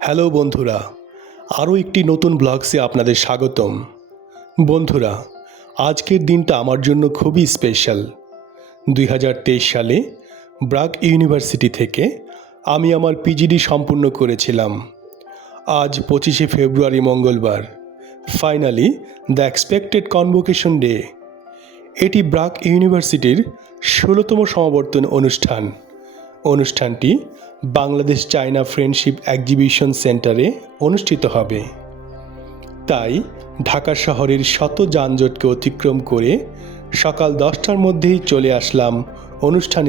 Hello বন্ধুরা, আরও একটি নতুন ব্লগসে আপনাদের স্বাগতম। বন্ধুরা, আজকের দিনটা আমার জন্য খুবই স্পেশাল। দুই হাজার তেইশ সালে ব্রাক ইউনিভার্সিটি থেকে আমি আমার পিজিডি সম্পূর্ণ করেছিলাম। আজ পঁচিশে ফেব্রুয়ারি মঙ্গলবার, finally the expected convocation day. এটি ব্রাক ইউনিভার্সিটির ষোলোতম সমাবর্তন অনুষ্ঠান। অনুষ্ঠানটি বাংলাদেশ চায়না ফ্রেন্ডশিপ এক্সিবিশন সেন্টারে অনুষ্ঠিত হবে। তাই ঢাকা শহরের শত যানজটকে অতিক্রম করে সকাল দশটার মধ্যেই চলে আসলাম অনুষ্ঠান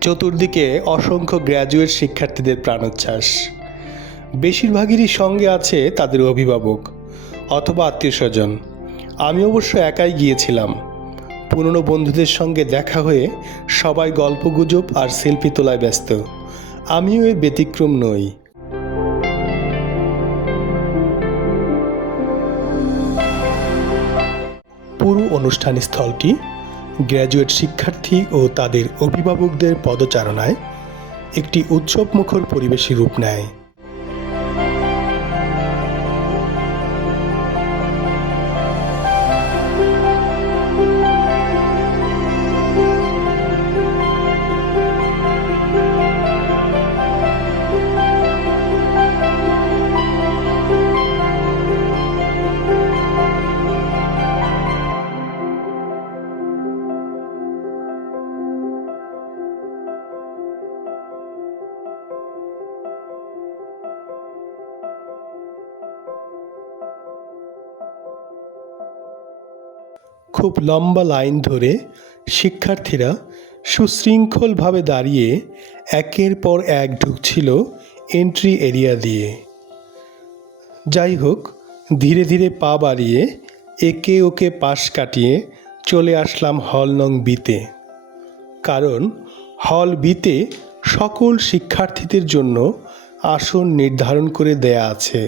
চতুর্দিকে অসংখ্য গ্র্যাজুয়েট শিক্ষার্থীদের প্রাণোচ্ছ্বাস। বেশিরভাগেরই সঙ্গে আছে তাদের অভিভাবক অথবা আত্মীয় স্বজন। আমি অবশ্য একাই গিয়েছিলাম। পুরনো বন্ধুদের সঙ্গে দেখা হয়ে সবাই গল্পগুজব আর সেলফি তোলায় ব্যস্ত। আমিও এর ব্যতিক্রম নই। পুরো অনুষ্ঠান স্থলটি গ্র্যাজুয়েট শিক্ষার্থী ও তাদের অভিভাবকদের পদচারণায় একটি উৎসবমুখর পরিবেশে রূপ নেয়। খুব লম্বা লাইন ধরে শিক্ষার্থীরা সুশৃঙ্খলভাবে দাঁড়িয়ে একের পর এক ঢুকছিল এন্ট্রি এরিয়া দিয়ে। যাই হোক, ধীরে ধীরে পা বাড়িয়ে একে ওকে পাশ কাটিয়ে চলে আসলাম হল নং বিতে। কারণ হল বিতে সকল শিক্ষার্থীদের জন্য আসন নির্ধারণ করে দেয়া আছে।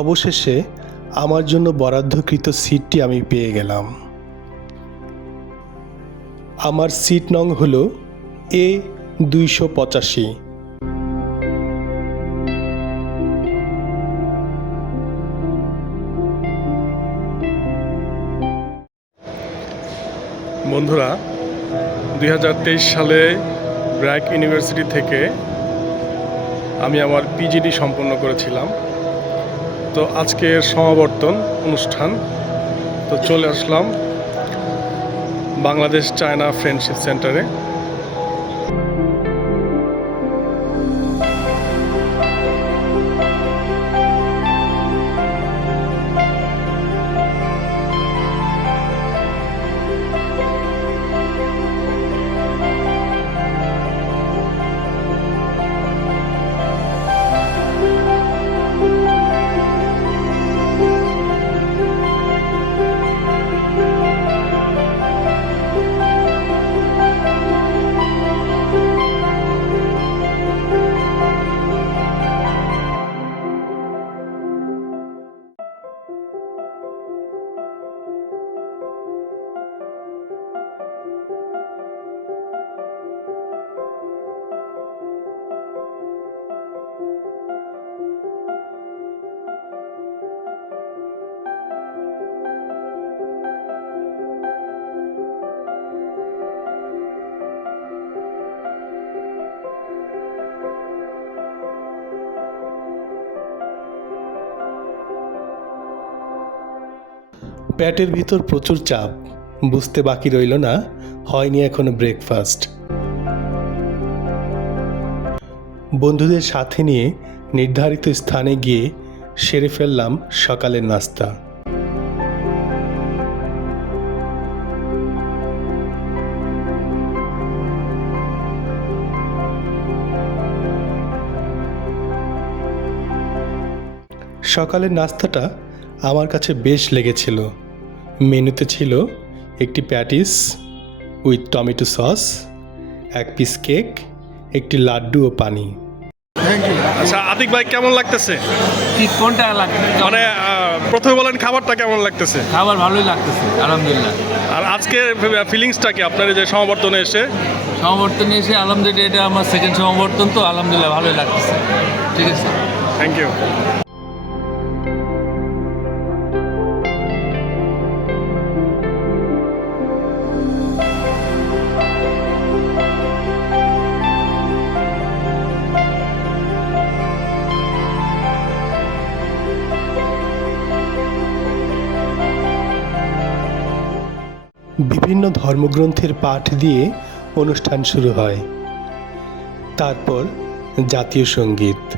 অবশেষে আমার জন্য বরাদ্দকৃত সিটটি আমি পেয়ে গেলাম। আমার সিট নং হল এ দুইশো পঁচাশি। বন্ধুরা, দুই হাজার তেইশ সালে ব্র্যাক ইউনিভার্সিটি থেকে আমি আমার পিজিডি সম্পন্ন করেছিলাম। তো আজকের সমাবর্তন অনুষ্ঠান। তো চলে আসলাম বাংলাদেশ চায়না ফ্রেন্ডশিপ সেন্টারে পেটের ভিতর প্রচুর চাপ। বুঝতে বাকি রইল না, হয়নি এখনও ব্রেকফাস্ট বন্ধুদের সাথে নিয়ে নির্ধারিত স্থানে গিয়ে সেরে ফেললাম সকালের নাস্তা। সকালের নাস্তাটা আমার কাছে বেশ লেগেছিল। মেনুতে ছিল একটি প্যাটিস উইথ টমেটো সস এক পিস কেক একটি লাড্ডু ও পানি। আচ্ছা আতিক ভাই কেমন লাগতেছে? কি কোনটা লাগছে মানে প্রথমে বলেন খাবারটা কেমন লাগতেছে? খাবার ভালোই লাগতেছে আলহামদুলিল্লাহ। আর আজকের ফিলিংসটা কি? আপনার এই যে সমাবর্তনে এসে? সমাবর্তনে এসে আলহামদুলিল্লাহ এটা আমার সেকেন্ড সমাবর্তন তো আলহামদুলিল্লাহ ভালোই লাগতেছে। ঠিক আছে। থ্যাংক ইউ বিভিন্ন ধর্মগ্রন্থের পাঠ দিয়ে অনুষ্ঠান শুরু হয়। তারপর জাতীয় সংগীত।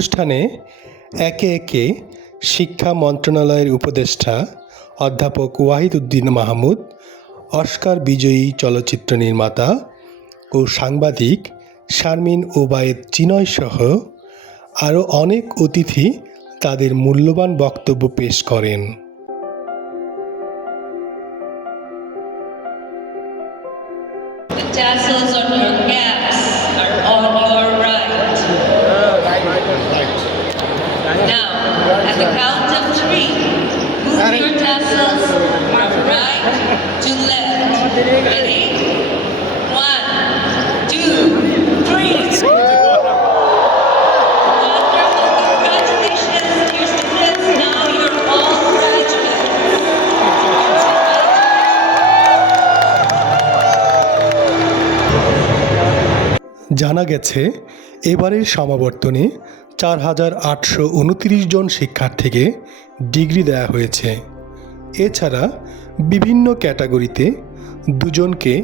অনুষ্ঠানে একে একে শিক্ষা মন্ত্রণালয়ের উপদেষ্টা অধ্যাপক ওয়াহিদ উদ্দিন মাহমুদ, অস্কার বিজয়ী চলচ্চিত্র নির্মাতা ও সাংবাদিক শারমিন ওবায়েদ চিনয় সহ আরও অনেক অতিথি তাদের মূল্যবান বক্তব্য পেশ করেন। জানা গেছে, এবারের সমাবর্তনে চার হাজার আটশো উনত্রিশ জন শিক্ষার্থীকে ডিগ্রি দেওয়া হয়েছে। এছাড়া বিভিন্ন ক্যাটাগরিতে দুজনকে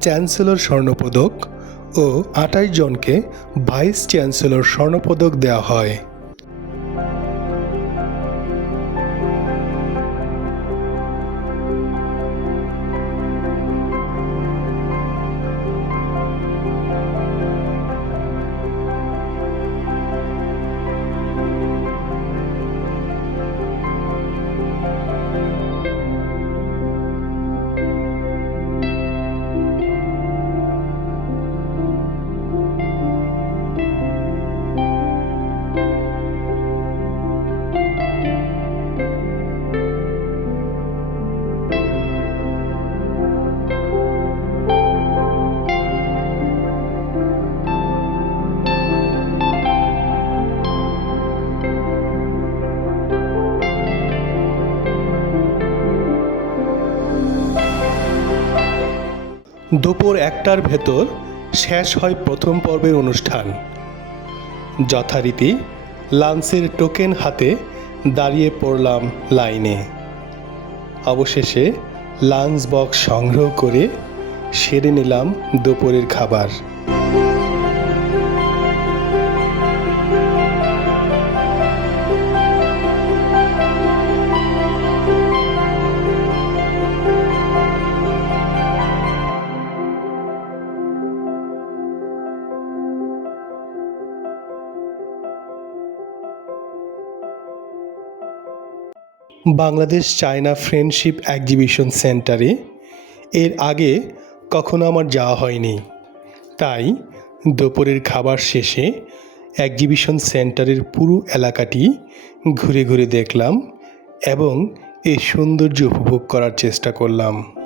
চ্যান্সেলর স্বর্ণপদক ও আটাইশ জনকে ভাইস চ্যান্সেলর স্বর্ণপদক দেওয়া হয়। দুপুর একটার ভেতর শেষ হয় প্রথম পর্বের অনুষ্ঠান। যথারীতি লাঞ্চের টোকেন হাতে দাঁড়িয়ে পড়লাম লাইনে। অবশেষে লাঞ্চ বক্স সংগ্রহ করে সেরে নিলাম দুপুরের খাবার। বাংলাদেশ চায়না ফ্রেন্ডশিপ এক্সিবিশন সেন্টারে। এর আগে কখনো আমার যাওয়া হয়নি। তাই দুপুরের খাবার শেষে এক্সিবিশন সেন্টারের পুরো এলাকাটি ঘুরে ঘুরে দেখলাম এবং এই সৌন্দর্য উপভোগ করার চেষ্টা করলাম।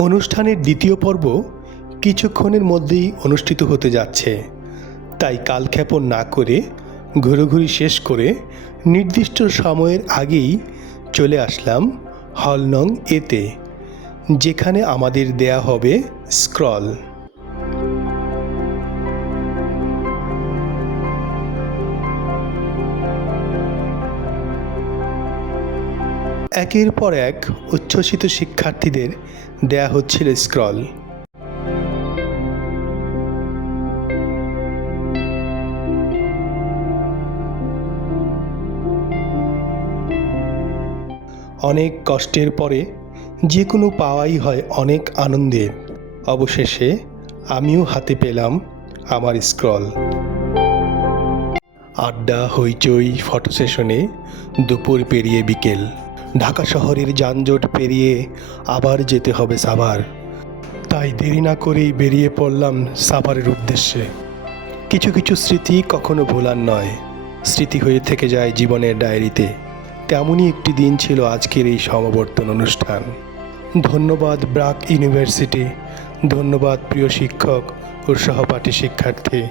অনুষ্ঠানের দ্বিতীয় পর্ব কিছুক্ষণের মধ্যেই অনুষ্ঠিত হতে যাচ্ছে। তাই কালক্ষেপণ না করে ঘুরোঘুরি শেষ করে নির্দিষ্ট সময়ের আগেই চলে আসলাম হলনং এতে যেখানে আমাদের দেয়া হবে স্ক্রল। একের পর এক উচ্ছ্বসিত শিক্ষার্থীদের দেয়া হচ্ছিল স্ক্রল। অনেক কষ্টের পরে যে কোনো পাওয়াই হয় অনেক আনন্দের। অবশেষে আমিও হাতে পেলাম আমার স্ক্রল। আড্ডা, হইচই, ফটো সেশনে দুপুর পেরিয়ে বিকেল। ঢাকা শহরের যানজট পেরিয়ে আবার যেতে হবে সাভার। তাই দেরি না করেই বেরিয়ে পড়লাম সাভারের উদ্দেশ্যে। কিছু কিছু স্মৃতি কখনো ভোলার নয়। স্মৃতি হয়ে থেকে যায় জীবনের ডায়েরিতে। তেমনই একটি দিন ছিল আজকের এই সমাবর্তন অনুষ্ঠান। ধন্যবাদ ব্রাক ইউনিভার্সিটি, ধন্যবাদ প্রিয় শিক্ষক ও সহপাঠী শিক্ষার্থী।